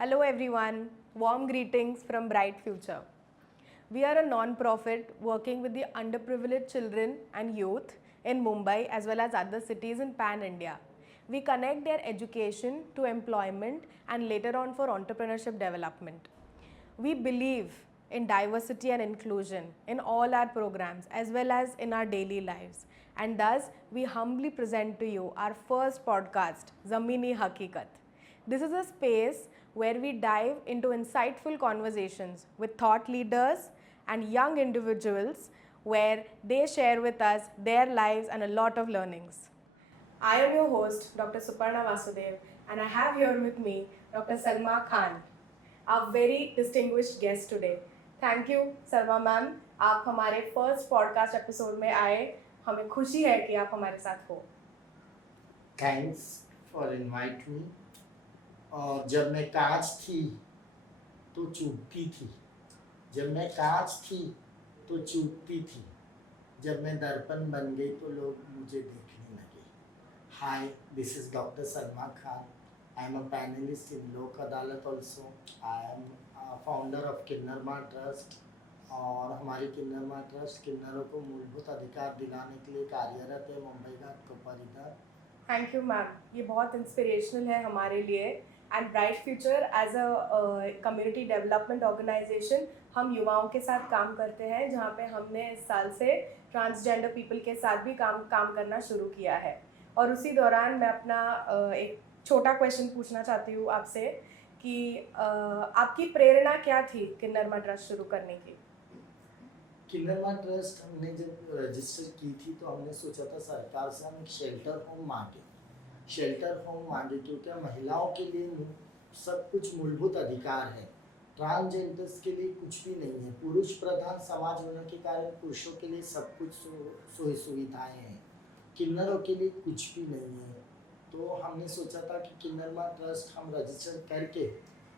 Hello everyone, warm greetings from Bright Future. We are a non-profit working with the underprivileged children and youth in Mumbai as well as other cities in Pan India. We connect their education to employment and later on for entrepreneurship development. We believe in diversity and inclusion in all our programs as well as in our daily lives. And thus, we humbly present to you our first podcast, Zamini Hakikat. This is a space where we dive into insightful conversations with thought leaders and young individuals where they share with us their lives and a lot of learnings. I am your host, Dr. Suparna Vasudev, and I have here with me Dr. Salma Khan, our very distinguished guest today. Thank you, Salma ma'am. आप हमारे first podcast episode में आए. हमें खुशी है कि आप हमारे साथ हो. Thanks for invite me. और जब मैं कांच थी तो चूकती थी, जब मैं कांच थी तो चूकती थी, जब मैं दर्पण बन गई तो लोग मुझे देखने लगे। Hi, this is doctor Salma Khan. I am a panelist in Lok Adalat also. I am founder of Kinnarma trust और हमारी किन्नरमा ट्रस्ट किन्नरों को मूलभूत अधिकार दिलाने के लिए कार्यरत है मुंबई घाट कोपर इधर। थैंक यू मैम, ये बहुत इंस्पिरेशनल है हमारे लिए. And bright future as a community development organisation हम युवाओं के साथ काम करते हैं, जहाँ पे हमने इस साल से ट्रांसजेंडर पीपल के साथ भी काम करना शुरू किया है. और उसी दौरान मैं अपना एक छोटा क्वेश्चन पूछना चाहती हूँ आपसे कि आपकी प्रेरणा क्या थी किन्नरमा ट्रस्ट शुरू करने की. किन्नरमा ट्रस्ट हमने जब रजिस्टर की थी तो हमने सोचा था सरकार से हम एक शेल्टर होम मांगे क्योंकि महिलाओं के लिए सब कुछ मूलभूत अधिकार है, ट्रांसजेंडर्स के लिए कुछ भी नहीं है। पुरुष प्रधान समाज होने के कारण पुरुषों के लिए सब कुछ सुविधाएं हैं, किन्नरों के लिए कुछ भी नहीं है। तो हमने सोचा था कि किन्नरमा ट्रस्ट हम रजिस्टर करके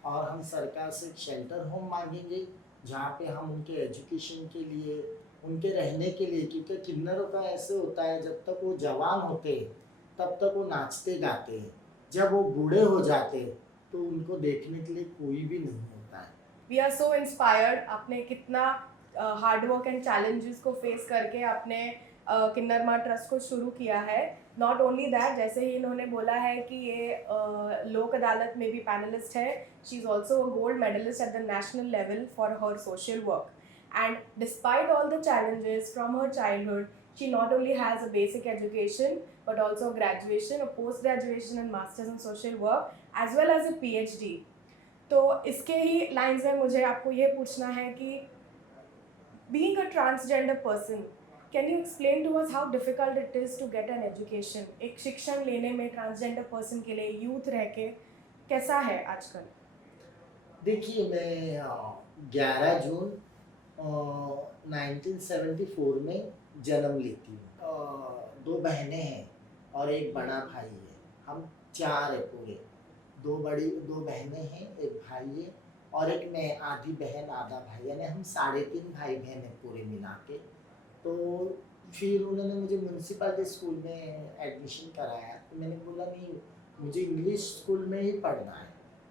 और हम सरकार से एक शेल्टर होम मांगेंगे जहाँ पे हम उनके एजुकेशन के लिए, उनके रहने के लिए, क्योंकि किन्नरों का ऐसे होता है जब तक वो जवान होते हैं तब तक वो नाचते गाते हैं, जब वो बूढ़े हो जाते हैं तो उनको देखने के लिए कोई भी नहीं होता है. We are so inspired. आपने कितना हार्ड वर्क एंड चैलेंजेस को फेस करके आपने किन्नरमा ट्रस्ट को शुरू किया है. नॉट ओनली दैट, जैसे ही इन्होंने बोला है कि ये लोक अदालत में भी पैनलिस्ट है, she is also a gold medallist at the national level for her social work. And despite all the challenges from her childhood, she not only has a basic education but also a graduation, a post graduation and masters in social work as well as a PhD. तो इसके ही lines में मुझे आपको ये पूछना है कि being a transgender person, can you explain to us how difficult it is to get an education. एक शिक्षण लेने में ट्रांसजेंडर पर्सन के लिए यूथ रह के कैसा है आजकल. देखिए, मैं 11 जून 1974 में जन्म लेती हूँ। 2 बहनें हैं और एक बड़ा भाई है, हम 4 है पूरे. 2 बहनें हैं, एक भाई है और एक मैं, आधी बहन आधा भाई, यानी हम 3.5 भाई बहन हैं पूरे मिला के. तो फिर उन्होंने मुझे म्यूनसिपल स्कूल में एडमिशन कराया तो मैंने बोला नहीं, मुझे इंग्लिश स्कूल में ही पढ़ना है.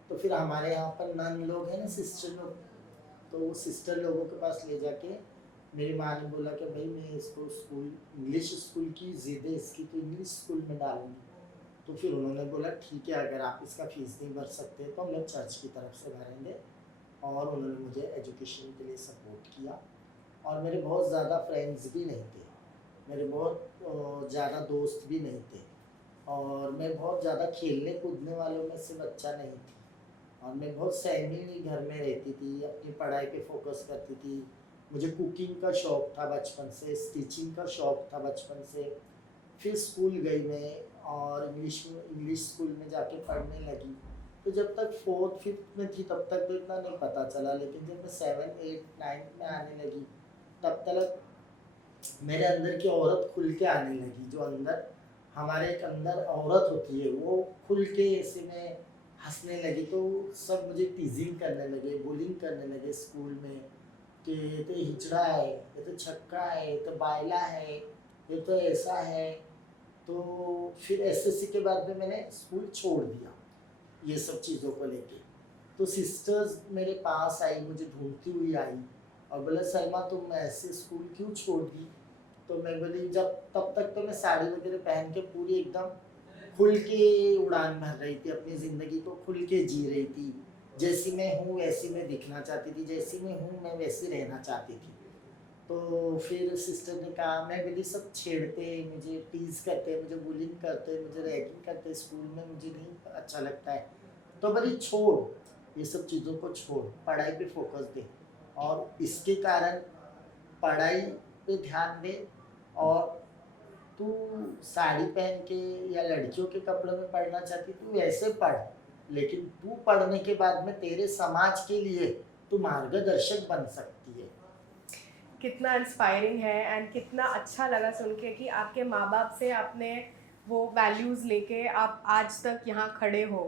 तो फिर हमारे यहाँ पर नन लोग हैं ना, सिस्टर लोग, तो वो सिस्टर लोगों के पास ले जाके मेरी माँ ने बोला कि भाई मैं इसको स्कूल, इंग्लिश स्कूल की ज़िद है इसकी तो इंग्लिश स्कूल में डालूंगी. तो फिर उन्होंने बोला ठीक है, अगर आप इसका फ़ीस नहीं भर सकते तो हम लोग चर्च की तरफ से भरेंगे. और उन्होंने मुझे एजुकेशन के लिए सपोर्ट किया. और मेरे बहुत ज़्यादा फ्रेंड्स भी नहीं थे, मेरे बहुत ज़्यादा दोस्त भी नहीं थे और मैं बहुत ज़्यादा खेलने कूदने वालों में से बच्चा नहीं थी. और मैं बहुत सहमी घर में रहती थी, अपनी पढ़ाई पे फोकस करती थी. मुझे कुकिंग का शौक़ था बचपन से, स्टिचिंग का शौक़ था बचपन से. फिर स्कूल गई मैं और इंग्लिश स्कूल में जाके पढ़ने लगी. तो जब तक 4th 5th में थी तब तक तो इतना नहीं पता चला, लेकिन जब मैं 7th 8th 9th में आने लगी तब तक मेरे अंदर की औरत खुल के आने लगी. जो अंदर हमारे एक अंदर औरत होती है वो खुल के ऐसे में हंसने लगी. तो सब मुझे टीजिंग करने लगे, बुलिंग करने लगे स्कूल में कि ये तो हिचड़ा है, ये तो छक्का है, ये तो बायला है, ये तो ऐसा है. तो फिर एसएससी के बाद में मैंने स्कूल छोड़ दिया ये सब चीज़ों को लेके. तो सिस्टर्स मेरे पास आई, मुझे ढूंढती हुई आई और बोले सलमा तुम ऐसे स्कूल क्यों छोड़ दी। तो मैं बोली जब तब तक तो मैं साड़ी वगैरह पहन के पूरी एकदम खुल के उड़ान भर रही थी, अपनी ज़िंदगी को खुल के जी रही थी। जैसी मैं हूँ वैसी मैं दिखना चाहती थी, जैसी मैं हूँ मैं वैसी रहना चाहती थी। तो फिर सिस्टर ने कहा, मैं बोली सब छेड़ते हैं मुझे, टीज़ करते हैं मुझे, बुलिंग करते हैं मुझे, रैगिंग करते हैं स्कूल में, मुझे नहीं अच्छा लगता है। तो बोली छोड़ ये सब चीज़ों को, छोड़ पढ़ाई पे फोकस दे। और इसके कारण पढ़ाई पे ध्यान दे, और तू साड़ी पहन के या लड़कियों के कपड़ों में पढ़ना चाहती तू वैसे पढ़, लेकिन तू पढ़ने के बाद में तेरे समाज के लिए तू मार्गदर्शक बन सकती है। कितना इंस्पायरिंग है एंड कितना अच्छा लगा सुन के कि आपके माँ बाप से आपने वो वैल्यूज़ लेके आप आज तक यहाँ खड़े हो।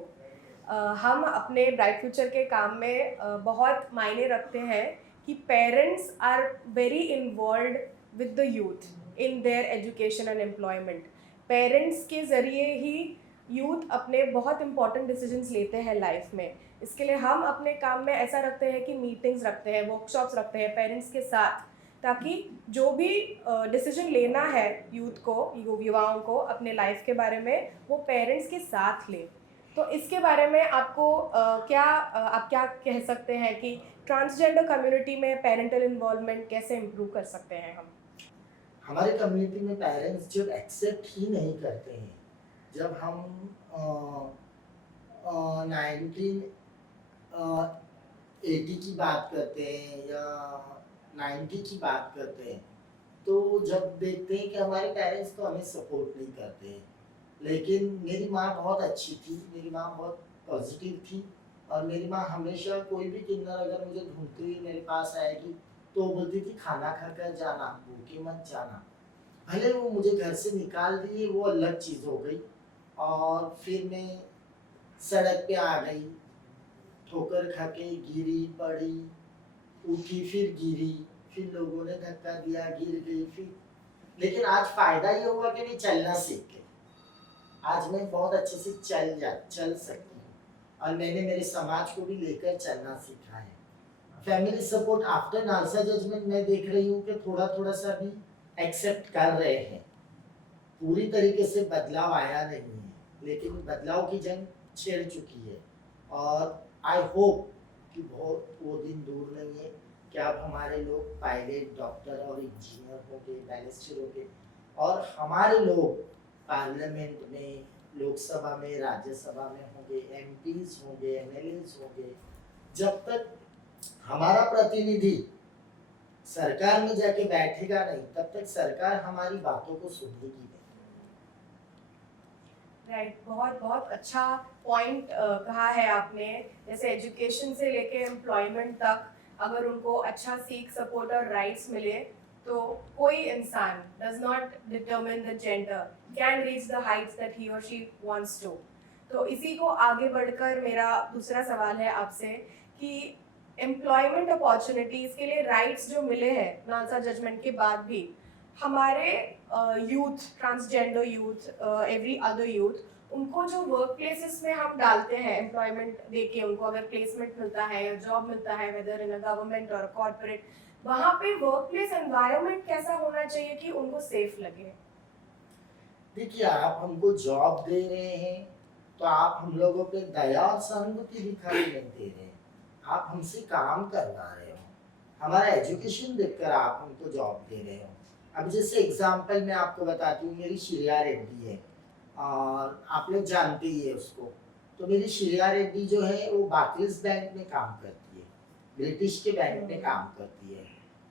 हम अपने ब्राइट फ्यूचर के काम में बहुत मायने रखते हैं कि parents are very involve with the youth in their education and employment. Parents के ज़रिए ही यूथ अपने बहुत इंपॉर्टेंट डिसीजंस लेते हैं लाइफ में। इसके लिए हम अपने काम में ऐसा रखते हैं कि मीटिंग्स रखते हैं, वर्कशॉप्स रखते हैं पेरेंट्स के साथ, ताकि जो भी डिसीजन लेना है यूथ को, युवाओं को अपने लाइफ के बारे में, वो पेरेंट्स के साथ ले। तो इसके बारे में आपको आप क्या कह सकते हैं कि ट्रांसजेंडर कम्युनिटी में पेरेंटल इन्वॉल्वमेंट कैसे इम्प्रूव कर सकते हैं हम? हमारे कम्युनिटी में पेरेंट्स जब एक्सेप्ट ही नहीं करते हैं, जब हम 1980 की बात करते हैं या 90 की बात करते हैं, तो जब देखते हैं कि हमारे पेरेंट्स तो हमें सपोर्ट नहीं करते हैं। लेकिन मेरी माँ बहुत अच्छी थी, मेरी माँ बहुत पॉजिटिव थी, और मेरी माँ हमेशा कोई भी किन्नर अगर मुझे ढूंढती हुई मेरे पास आएगी तो वो बोलती थी खाना खा कर जाना, भूखे मत जाना। भले वो मुझे घर से निकाल दिए वो अलग चीज़ हो गई, और फिर मैं सड़क पे आ गई, ठोकर खा के गिरी पड़ी, उठी फिर गिरी, फिर लोगों ने धक्का दिया, गिर गई फिर। लेकिन आज फायदा ये हुआ कि मैं चलना सीख गई। आज मैं बहुत अच्छे से चल सकती हूँ, और मैंने मेरे समाज को भी लेकर चलना सीखा है। Family support after NALSA judgment मैं देख रही हूँ कि थोड़ा थोड़ा सा भी एक्सेप्ट कर रहे हैं। पूरी तरीके से बदलाव आया नहीं है, लेकिन बदलाव की जंग छिड़ चुकी है, और आई होप कि बहुत वो दिन दूर नहीं है कि अब हमारे लोग पायलट, डॉक्टर और इंजीनियर होंगे, बैरिस्टर होंगे, और हमारे लोग पार्लियामेंट में, लोकसभा में, राज्यसभा में होंगे, एमपीज होंगे, एमएलएज होंगे। जब तक हमारा प्रतिनिधि सरकार में जाके बैठेगा नहीं, तब तक सरकार हमारी बातों को सुनेगी नहीं। राइट, बहुत बहुत अच्छा पॉइंट कहा है आपने। जैसे एजुकेशन से लेके एम्प्लॉयमेंट तक अगर उनको अच्छा सीख, सपोर्ट और राइट्स मिले तो कोई इंसान does not determine the gender can reach the Heights that he और शी वांट्स टू। तो इसी को आगे बढ़कर मेरा दूसरा सवाल है आपसे कि एम्प्लॉयमेंट अपॉर्चुनिटीज़ के लिए राइट्स जो मिले हैं नालसा जजमेंट के बाद भी, हमारे youth, transgender youth, every other youth, उनको जो वर्क प्लेसेस में हम डालते हैं एम्प्लॉयमेंट देके, उनको अगर प्लेसमेंट मिलता है या जॉब मिलता है वेदर इन अ गवर्नमेंट और कॉर्पोरेट, वहाँ पे वर्क प्लेस एनवायरनमेंट कैसा होना चाहिए कि उनको सेफ लगे? देखिए, आप हमको जॉब दे रहे हैं तो आप हम लोगों पे दया और सहानुभूति दिखाई नहीं दे रहे हैं, आप हमसे काम करवा रहे हो, हमारा एजुकेशन देखकर आप हमको जॉब दे रहे हो। अब जैसे एग्जाम्पल मैं आपको बताती हूँ, मेरी श्रेया रेड्डी है और आप लोग जानते ही है उसको। तो मेरी श्रेया रेड्डी जो है वो बार्कलेज बैंक में काम करती है, ब्रिटिश के बैंक में काम करती है,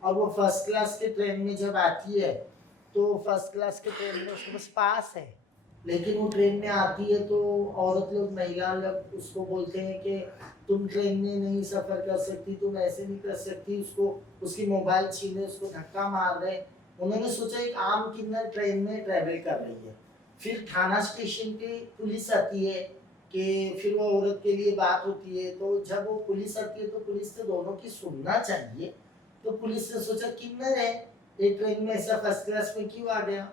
और वो फर्स्ट क्लास के ट्रेन में जब आती है तो फर्स्ट क्लास के ट्रेन में उसके पास पास है, लेकिन वो ट्रेन में आती है तो औरत लोग, महिला लोग उसको बोलते हैं कि तुम ट्रेन में नहीं सफ़र कर सकती, तुम ऐसे नहीं कर सकती, उसको उसकी मोबाइल छीने, उसको धक्का मार रहे। उन्होंने सोचा एक आम किन्नर ट्रेन में ट्रैवल कर रही है। फिर थाना स्टेशन पे पुलिस आती है कि फिर वो औरत के लिए बात होती है, तो जब वो पुलिस आती है तो पुलिस से दोनों की सुनना चाहिए। तो पुलिस ने सोचा किन्नर है, एक ट्रेन में ऐसा फर्स्ट क्लास में क्यों आ गया।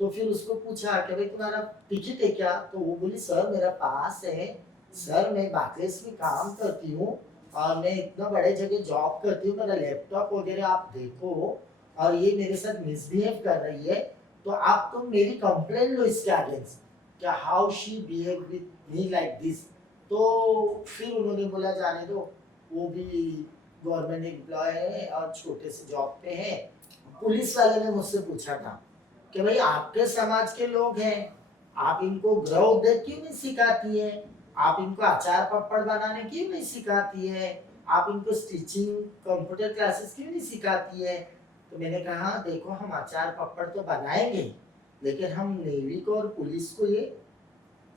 तो फिर उसको पूछा कि भाई तुम्हारा टिकट है क्या, तो वो बोली सर मेरा पास है, सर मैं बाकलेस में काम करती हूँ और मैं इतना बड़े जगह जॉब करती हूँ, मेरा लैपटॉप वगैरह आप देखो और ये मेरे साथ मिसबिहेव कर रही है, तो आप तो मेरी कंप्लेन लो इसके अगेंस्ट, क्या how she behave with me like this. तो फिर उन्होंने बोला जाने दो, वो भी गवर्नमेंट एम्प्लॉय है और छोटे से जॉब पे है। पुलिस वाले ने मुझसे पूछा था कि भाई आपके समाज के लोग हैं, आप इनको गृह उद्योग क्यों नहीं सिखाती है, आप इनको अचार पापड़ बनाने क्यों नहीं सिखाती है, आप इनको स्टिचिंग कंप्यूटर क्लासेस क्यों नहीं सिखाती है। तो मैंने कहा देखो हम अचार पापड़ तो बनाएंगे, लेकिन हम नेवी को और पुलिस को ये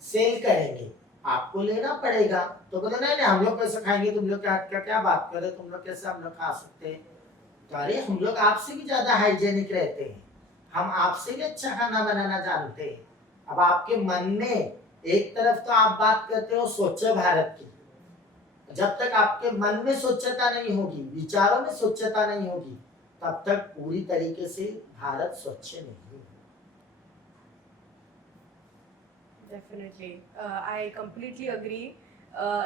सेल करेंगे, आपको लेना पड़ेगा। तो बोला नहीं नहीं हम लोग कैसे खाएंगे, तुम लोग क्या बात कर रहे हो, तुम लोग कैसे हम लोग खा सकते हैं। तो अरे हम लोग आपसे भी ज्यादा हाइजेनिक रहते हैं, हम आपसे भी अच्छा खाना बनाना जानते हैं। अब आपके मन में एक तरफ तो आप बात करते हो स्वच्छ भारत की, जब तक आपके मन में स्वच्छता नहीं होगी, विचारों में स्वच्छता नहीं होगी, तब तक पूरी तरीके से भारत स्वच्छ नहीं होगा। Definitely I completely agree.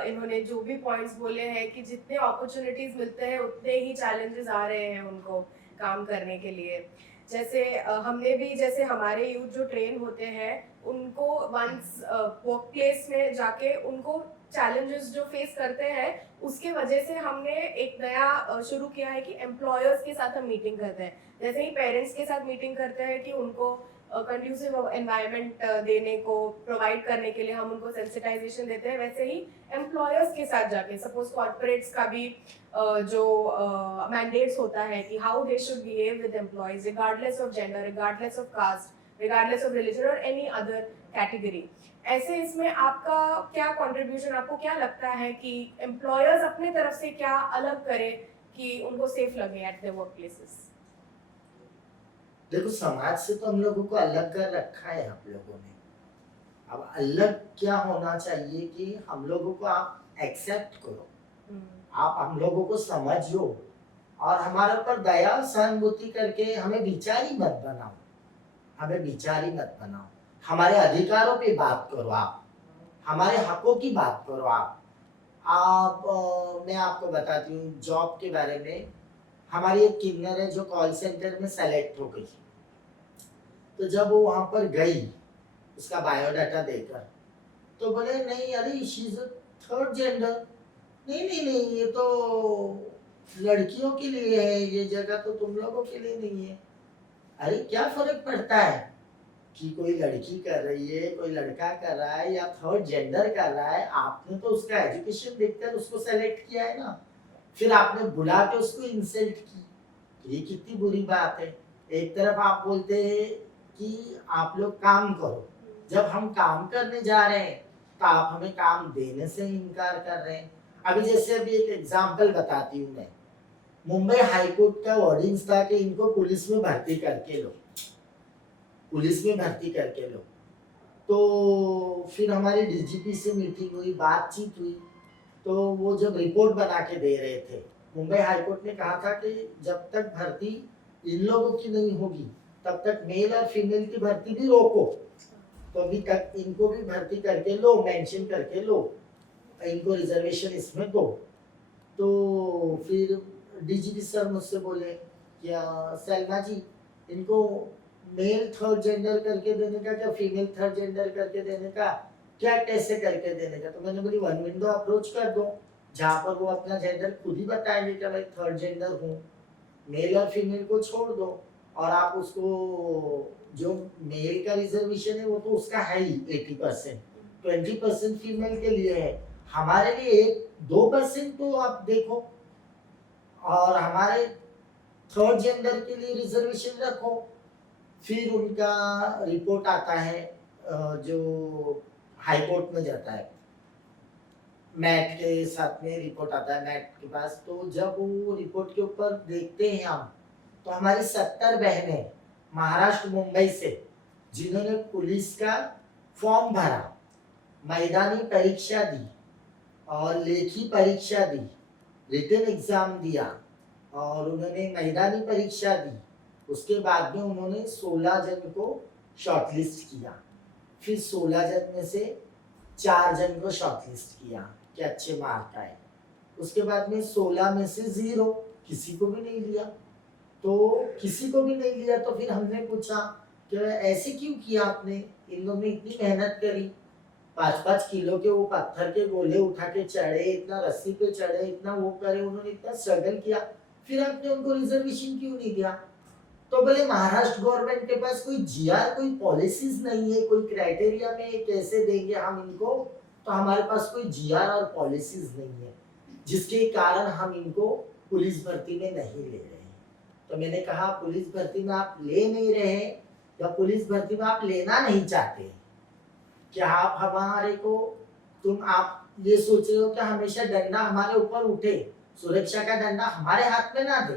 इन्होंने जो भी पॉइंट्स बोले हैं कि जितने अपॉर्चुनिटीज मिलते हैं उतने ही चैलेंजेस आ रहे हैं उनको काम करने के लिए। जैसे हमने भी, जैसे हमारे यूथ जो ट्रेन होते हैं उनको वंस वर्क प्लेस में जाके उनको चैलेंजेस जो फेस करते हैं उसके वजह से हमने एक नया शुरू किया है कि एम्प्लॉयर्स के साथ हम मीटिंग करते हैं। जैसे ही पेरेंट्स के साथ मीटिंग करते हैं कि उनको कंड्यूसिव एनवायरनमेंट देने को, प्रोवाइड करने के लिए हम उनको सेंसिटाइजेशन देते हैं, वैसे ही एम्प्लॉयर्स के साथ जाके सपोज कॉर्पोरेट्स का भी जो मैंडेट्स होता है कि how they should behave with employees regardless of gender, regardless of caste, regardless of religion और एनी अदर कैटेगरी। ऐसे इसमें आपका क्या कंट्रीब्यूशन, आपको क्या लगता है कि एम्प्लॉयर्स अपने तरफ से क्या अलग करें कि उनको सेफ लगे एट द वर्क प्लेसेस? देखो समाज से तो हम लोगों को अलग कर रखा है आप लोगों ने, अब अलग क्या होना चाहिए कि हम लोगों को आप एक्सेप्ट करो, आप हम लोगों को समझो और हमारे ऊपर दया और सहानुभूति करके हमें बिचारी मत बनाओ, हमें बिचारी मत बनाओ, हमारे अधिकारों पे बात करो, आप हमारे हकों की बात करो। मैं आपको बताती हूँ जॉब के बारे में। हमारी एक किन्नर है जो कॉल सेंटर में सेलेक्ट हो गई, तो जब वो वहां पर गई उसका बायोडाटा देकर, तो बोले नहीं अरे शी इज थर्ड जेंडर, नहीं नहीं नहीं ये तो लड़कियों के लिए है, ये जगह तो तुम लोगों के लिए नहीं है। अरे क्या फर्क पड़ता है कि कोई लड़की कर रही है, कोई लड़का कर रहा है या थर्ड जेंडर कर रहा है, आपने तो उसका एजुकेशन देखकर उसको सेलेक्ट किया है ना, फिर आपने बुला के उसको इंसल्ट की, ये कितनी बुरी बात है। एक तरफ आप बोलते हैं कि आप लोग काम करो, जब हम काम करने जा रहे हैं तो आप हमें काम देने से इनकार कर रहे हैं। अभी जैसे अभी एक एग्जांपल बताती हूँ मैं, मुंबई हाईकोर्ट का ऑर्डिनेंस था कि इनको पुलिस में भर्ती करके लो, पुलिस में भर्ती करके लो। तो फिर हमारी डीजीपी से मीटिंग हुई, बातचीत हुई, तो वो जब रिपोर्ट बना के दे रहे थे, मुंबई हाईकोर्ट ने कहा था कि जब तक भर्ती इन लोगों की नहीं होगी तब तक मेल और फीमेल की भर्ती भी रोको, तो अभी तक इनको भी भर्ती करके लो, मेंशन करके लो, इनको रिजर्वेशन इसमें दो। तो फिर डीजीपी सर मुझसे बोले क्या सलमा जी इनको मेल थर्ड जेंडर करके देने का क्या फीमेल थर्ड जेंडर करके देने का, क्या कैसे करके देने का। तो मैंने बोली वन विंडो अप्रोच कर दो, जहाँ पर वो अपना जेंडर खुद ही बताएंगे कि भाई थर्ड जेंडर हूँ, मेल और फीमेल को छोड़ दो, और आप उसको जो मेल का रिजर्वेशन है वो तो उसका है ही 80%, 20% फीमेल के लिए है, हमारे लिए 1-2% तो आप देखो, और हमारे थर्ड जेंडर के लिए रिजर्वेशन रखो। फिर उनका रिपोर्ट आता है जो हाई कोर्ट में जाता है, मैट के साथ में रिपोर्ट आता है मैट के पास। तो जब वो रिपोर्ट के ऊपर देखते हैं हम, तो हमारी 70 बहनें महाराष्ट्र मुंबई से जिन्होंने पुलिस का फॉर्म भरा, मैदानी परीक्षा दी और लेखी परीक्षा दी, रिटन एग्जाम दिया और उन्होंने मैदानी परीक्षा दी, उसके बाद में उन्होंने 16 जन को शॉर्टलिस्ट किया, फिर 16 जन में से 4 जन को शॉर्टलिस्ट किया कि अच्छे मार्क आए। उसके बाद में 16 में से 0, किसी को भी नहीं लिया। तो किसी को भी नहीं लिया तो फिर हमने पूछा कि ऐसे क्यों किया आपने? इन लोगों ने इतनी मेहनत करी, 5-5 किलो के वो पत्थर के गोले उठा के चढ़े, इतना रस्सी पे चढ़े, इतना वो करे, उन्होंने इतना स्ट्रगल किया, फिर आपने उनको रिजर्वेशन क्यों नहीं दिया? तो बोले महाराष्ट्र गवर्नमेंट के पास कोई जीआर, कोई पॉलिसीज नहीं है, कोई क्राइटेरिया में कैसे देंगे हम इनको, तो हमारे पास कोई जीआर और पॉलिसीज नहीं है, जिसके कारण हम इनको पुलिस भर्ती में नहीं ले रहे हैं। तो मैंने कहा पुलिस भर्ती में आप ले नहीं रहे या पुलिस भर्ती में आप लेना नहीं चाहते, क्या आप हमारे को, आप ये सोच रहे हो कि हमेशा डंडा हमारे ऊपर उठे, सुरक्षा का डंडा हमारे हाथ में ना दे?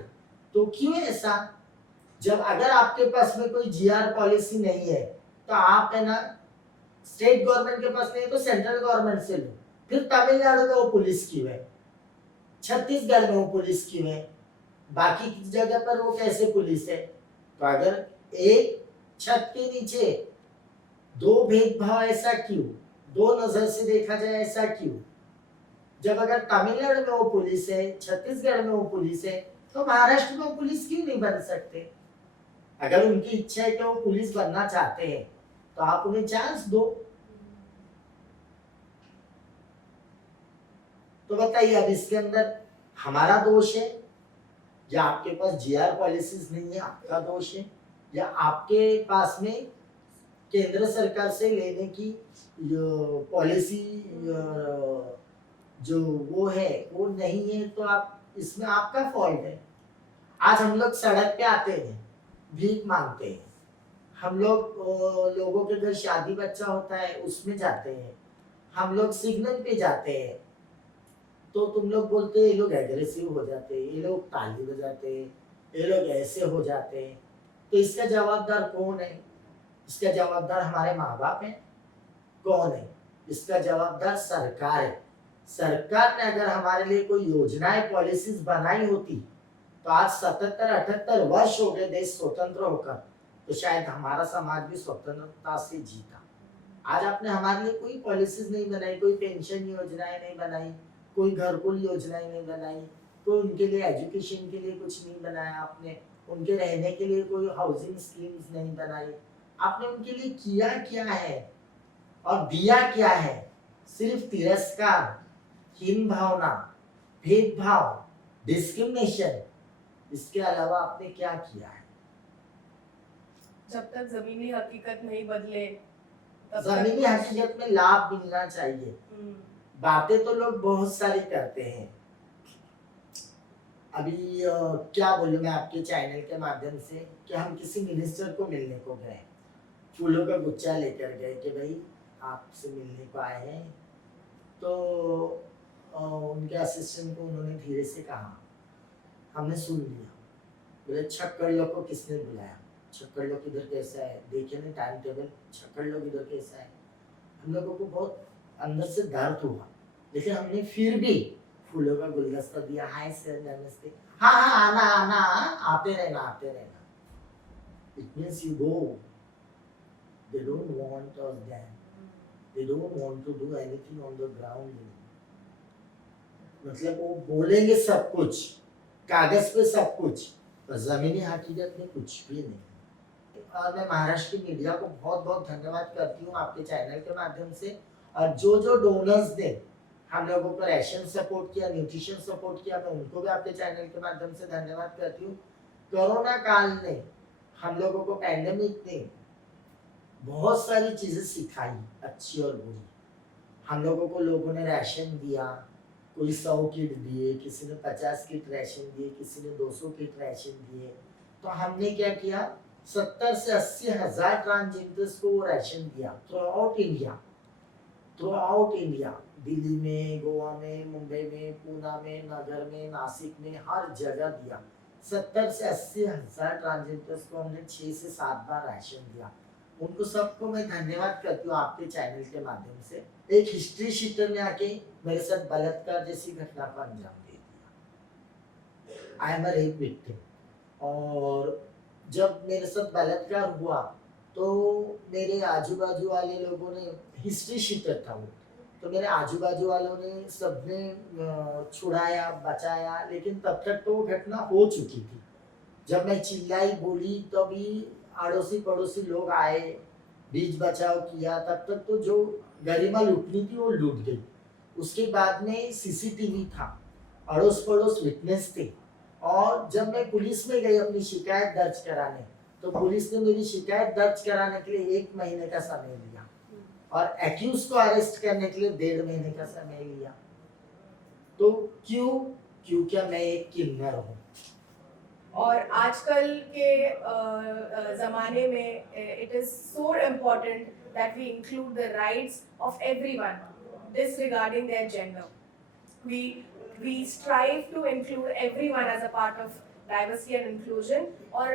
तो क्यों ऐसा? जब अगर आपके पास में कोई जीआर पॉलिसी नहीं है तो आप है ना, स्टेट गवर्नमेंट के पास नहीं है तो सेंट्रल गवर्नमेंट से लो। फिर तमिलनाडु में वो पुलिस क्यों है, छत्तीसगढ़ में वो पुलिस क्यों है, बाकी की जगह पर वो कैसे पुलिस है? तो अगर एक छत के नीचे दो भेदभाव, ऐसा क्यों? दो नजर से देखा जाए, ऐसा क्यों? जब अगर तमिलनाडु में वो पुलिस है, छत्तीसगढ़ में वो पुलिस है, तो महाराष्ट्र में वो पुलिस क्यों नहीं बन सकते? अगर उनकी इच्छा है कि वो पुलिस बनना चाहते हैं तो आप उन्हें चांस दो। तो बताइए अब इसके अंदर हमारा दोष है या आपके पास जीआर पॉलिसीज नहीं है आपका दोष है, या आपके पास में केंद्र सरकार से लेने की पॉलिसी जो वो है वो नहीं है, तो आप इसमें आपका फॉल्ट है। आज हम लोग सड़क पे आते हैं, भीख मांगते हैं, हम लोग लोगों के घर शादी बच्चा होता है उसमें जाते हैं, हम लोग सिग्नल पे जाते हैं, तो तुम लोग बोलते हैं ये लोग एग्रेसिव हो जाते हैं, ये लोग ताली बजाते हैं, ये लोग ऐसे हो जाते हैं। तो इसका जवाबदार कौन है? इसका जवाबदार हमारे माँ बाप हैं? कौन है इसका जवाबदार? सरकार है। सरकार ने अगर हमारे लिए कोई योजनाएं पॉलिसीज बनाई होती तो आज 77-78 वर्ष हो गए देश स्वतंत्र होकर, तो शायद हमारा समाज भी स्वतंत्रता से जीता। आज आपने हमारे लिए कोई पॉलिसीज नहीं बनाई, कोई पेंशन योजनाएं नहीं बनाई, कोई घरकुल योजनाएं नहीं बनाई, कोई उनके लिए एजुकेशन के लिए कुछ नहीं बनाया आपने, उनके रहने के लिए कोई हाउसिंग स्कीम्स नहीं बनाई। आपने उनके लिए किया क्या है और दिया क्या है? सिर्फ तिरस्कार, हीन भावना, भेदभाव, डिस्क्रिमिनेशन, इसके अलावा आपने क्या किया है? जब तक जमीनी हकीकत नहीं बदले तब जमीनी हकीकत में लाभ मिलना चाहिए। बातें तो लोग बहुत सारी करते हैं। अभी क्या बोलूं मैं आपके चैनल के माध्यम से कि हम किसी मिनिस्टर को मिलने को गए, फूलों का गुच्छा लेकर गए कि भाई आपसे मिलने को आए हैं, तो उनके असिस्टेंट को उन्होंने धीरे से कहा, हमने सुन लिया, बोले छक्कड़ लोग को किसने बुलाया? छक्कड़ लोग इधर कैसा है? देखे नहीं टाइम टेबल, छक्कड़ लोग इधर कैसा है? हम लोगों को बहुत अंदर से दर्द हुआ, लेकिन हमने फिर भी फूलों का गुलदस्ता दिया, हाय सर नमस्ते, हाँ हाँ आना आना, आते रहना आते रहना। It means you go. They don't want us there. They don't want to do anything on the ground. मतलब वो बोलेंगे सब कुछ, कागज पे सब कुछ, पर जमीनी हकीकत में कुछ भी नहीं। और मैं महाराष्ट्र की मीडिया को बहुत बहुत धन्यवाद करती हूँ आपके चैनल के माध्यम से, और जो जो डोनर्स ने हम लोगों को राशन सपोर्ट किया, न्यूट्रिशन सपोर्ट किया, मैं उनको भी आपके चैनल के माध्यम से धन्यवाद करती हूँ। कोरोना काल ने हम लोगों को, पैंडेमिक ने बहुत सारी चीजें सिखाई, अच्छी और बुरी। हम लोगों को लोगों ने राशन दिया, कोई 100 किट दिए, किसी ने 50 किट राशन दिए, किसी ने 200 किट राशन दिए। तो हमने क्या किया, 70 से 80 हजार ट्रांसजेंडर्स को वो राशन दिया through out India, through out India, Delhi में, गोवा में, मुंबई में, पूना में, नगर में, नासिक में, हर जगह दिया। 70 से 80 हजार ट्रांसजेंडर्स को हमने 6 से 7 बार राशन दिया। उनको सबको मैं धन्यवाद करती हूँ आपके चैनल के माध्यम से। एक हिस्ट्री शीटर ने आके मेरे साथ बलात्कार जैसी घटना को अंजाम दे दिया। आई एम अ रेप विक्टिम, और जब मेरे साथ बलात्कार हुआ तो मेरे आजू बाजू वाले लोगों ने, हिस्ट्री शीटर था वो, तो मेरे आजू बाजू वालों ने सबने छुड़ाया बचाया, लेकिन तब तक तो वो घटना हो चुकी थी। जब मैं चिल्लाई बोली तभी अड़ोसी पड़ोसी लोग आए, बीच बचाव किया, तब तक तो जो गरिमा लूटनी थी वो लूट गई। उसके बाद में सीसीटीवी था, अड़ोस पड़ोस विटनेस थे, और जब मैं पुलिस में गई अपनी शिकायत दर्ज कराने, तो पुलिस ने मेरी शिकायत दर्ज कराने के लिए 1 महीने का समय लिया और एक्यूज को अरेस्ट करने के लिए 1.5 महीने का समय लिया। तो क्यों? क्योंकि मैं एक किन्नर हूँ। और आजकल के ज़माने में it is so important that we include the rights of everyone disregarding their gender. We strive to include everyone as a part of diversity and inclusion, or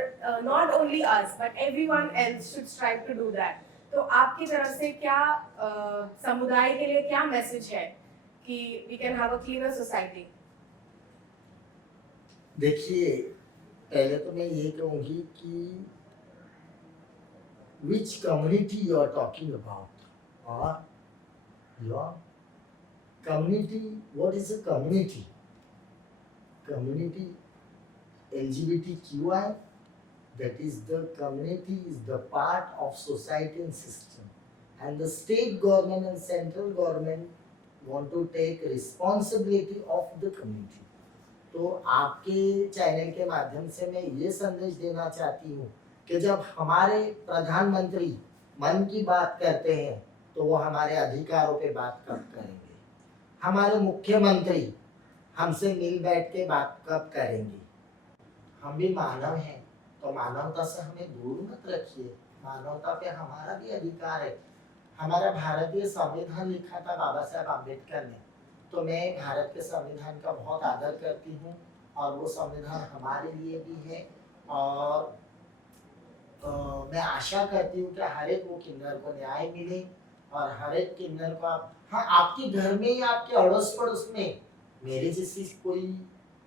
not only us but everyone else should strive to do that. तो आपकी तरफ से क्या समुदाय के लिए क्या message है कि we can have a cleaner society? देखिए, पहले तो मैं ये कहूँगी कि which community you are talking about, or your community, what is a community? Community LGBTQI, that is the community is the part of society and system, and the state government and central government want to take responsibility of the community. तो आपके channel के माध्यम से मैं ये संदेश देना चाहती हूँ कि जब हमारे प्रधानमंत्री मन की बात करते हैं तो वो हमारे अधिकारों पे बात कब करेंगे, हमारे मुख्यमंत्री हमसे मिल बैठ के बात कब करेंगे। हम भी मानव हैं, तो मानवता से हमें दूर मत रखिए, मानवता पे हमारा भी अधिकार है। हमारा भारतीय संविधान लिखा था बाबा साहेब आम्बेडकर ने, तो मैं भारत के संविधान का बहुत आदर करती हूँ, और वो संविधान हमारे लिए भी है, और मैं आशा करती हूँ कि हर एक वो किन्नर को न्याय मिले, और हर एक किन्नर को हाँ, आपके घर में या आपके अड़ोस पड़ोस में मेरे जैसी कोई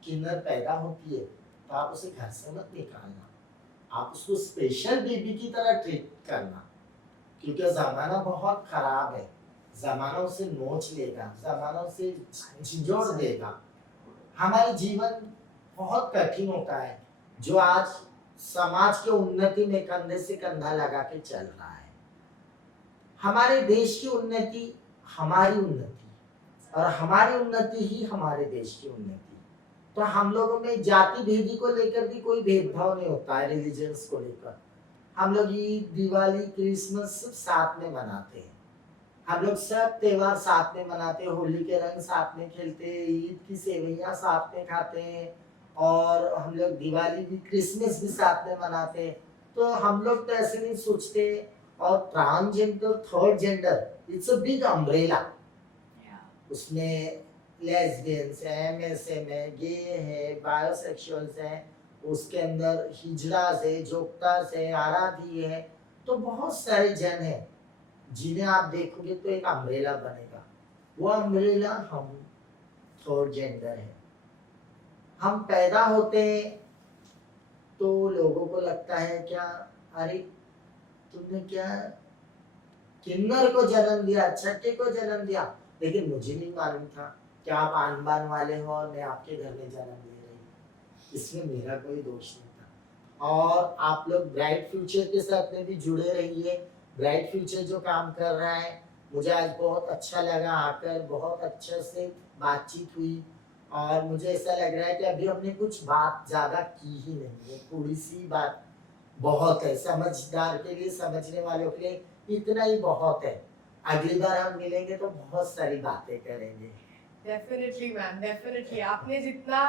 किन्नर पैदा होती है तो आप उसे घर से मत निकालना, आप उसको स्पेशल बेबी की तरह ट्रीट करना, क्योंकि ज़माना बहुत खराब है, ज़माना उसे नोच लेगा, ज़माना उसे झिंझोड़ देगा, हमारे जीवन बहुत कठिन होता है। जो आज समाज के उन्नति में कंधे से कंधा लगा के चल रहा है, हमारे देश की उन्नति हमारी उन्नति, और हमारी उन्नति ही हमारे देश की उन्नति। तो हम लोगों में जाति भेदी को लेकर भी कोई भेदभाव नहीं होता है, रिलीजन्स को लेकर। हम लोग ईद, दिवाली, क्रिसमस सब साथ में मनाते हैं, हम लोग सब त्योहार साथ में मनाते हैं, होली के रंग साथ में खेलते हैं, ईद की सेवैयाँ साथ में खाते हैं, और हम लोग दिवाली भी, क्रिसमस भी साथ में मनाते हैं। तो हम लोग तो ऐसे नहीं सोचते। और transgender, third gender, it's a big umbrella, उसमें लेस्बियंस है, एमएसएम है, गे है, बायोसेक्सुअल्स हैं, उसके अंदर हिजड़ास है, जोगतास है, आराधी है, तो बहुत सारे जन हैं जिन्हें आप देखोगे तो एक अम्ब्रेला बनेगा। वो अम्ब्रेला हम थर्ड जेंडर है। हम पैदा होते हैं तो लोगों को लगता है क्या, अरे तुमने क्या किन्नर को जन्म दिया, छठे को जन्म दिया, लेकिन मुझे नहीं मालूम था कि आप आन बान वाले हो और मैं आपके घर में जन्म ले रही हूँ, इसमें मेरा कोई दोष नहीं था। और आप लोग ब्राइट फ्यूचर के साथ में भी जुड़े रहिए। ब्राइट फ्यूचर जो काम कर रहा है, मुझे आज बहुत अच्छा लगा आकर, बहुत अच्छे से बातचीत हुई, और मुझे ऐसा लग रहा है कि अभी हमने कुछ बात ज़्यादा की ही नहीं है, थोड़ी सी बात बहुत है, समझदार के लिए, समझने वालों के लिए इतना ही बहुत है। अगली बार हम मिलेंगे तो बहुत सारी बातें करेंगे। डेफिनेटली मैम, डेफिनेटली आपने जितना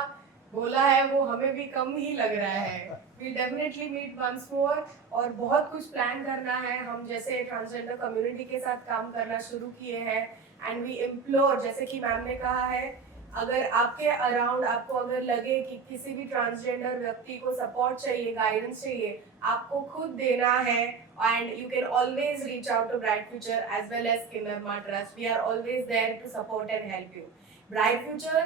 बोला है वो हमें भी कम ही लग रहा है। We definitely meet once more, और बहुत कुछ प्लान करना है। हम जैसे ट्रांसजेंडर कम्युनिटी के साथ काम करना शुरू किए हैं, एंड वी इम्प्लोर, जैसे कि मैम ने कहा है, अगर आपके अराउंड आपको अगर लगे कि किसी भी ट्रांसजेंडर व्यक्ति को सपोर्ट चाहिए, गाइडेंस चाहिए, आपको खुद देना है, and you can always reach out to Bright Future as well as Kinderma Trust. We are always there to support and help you. Bright Future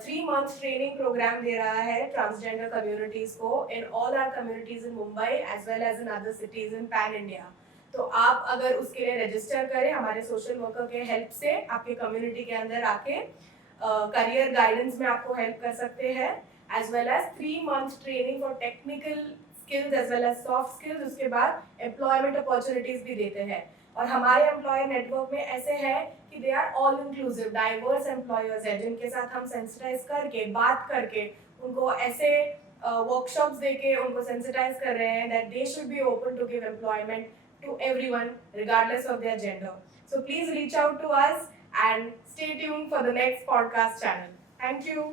3 month training program दे रहा है transgender communities को in all our communities in Mumbai as well as in other cities in pan India. तो आप अगर उसके लिए register करें हमारे सोशल वर्कर के हेल्प से, आपके कम्युनिटी के अंदर आके करियर गाइडेंस में आपको हेल्प कर सकते हैं, as well as 3 months training for technical skills as well as soft skills, उसके बाद एम्प्लॉयमेंट अपॉर्चुनिटीज भी देते हैं। और हमारे एम्प्लॉयर नेटवर्क में ऐसे हैं कि they are all inclusive diverse employers हैं, जिनके साथ हम सेंसिटाइज करके बात करके उनको ऐसे वर्कशॉप्स देके उनको सेंसिटाइज कर रहे हैं that they should be open to give employment to everyone regardless of their gender. So please reach out to us and stay tuned for the next podcast channel. Thank you.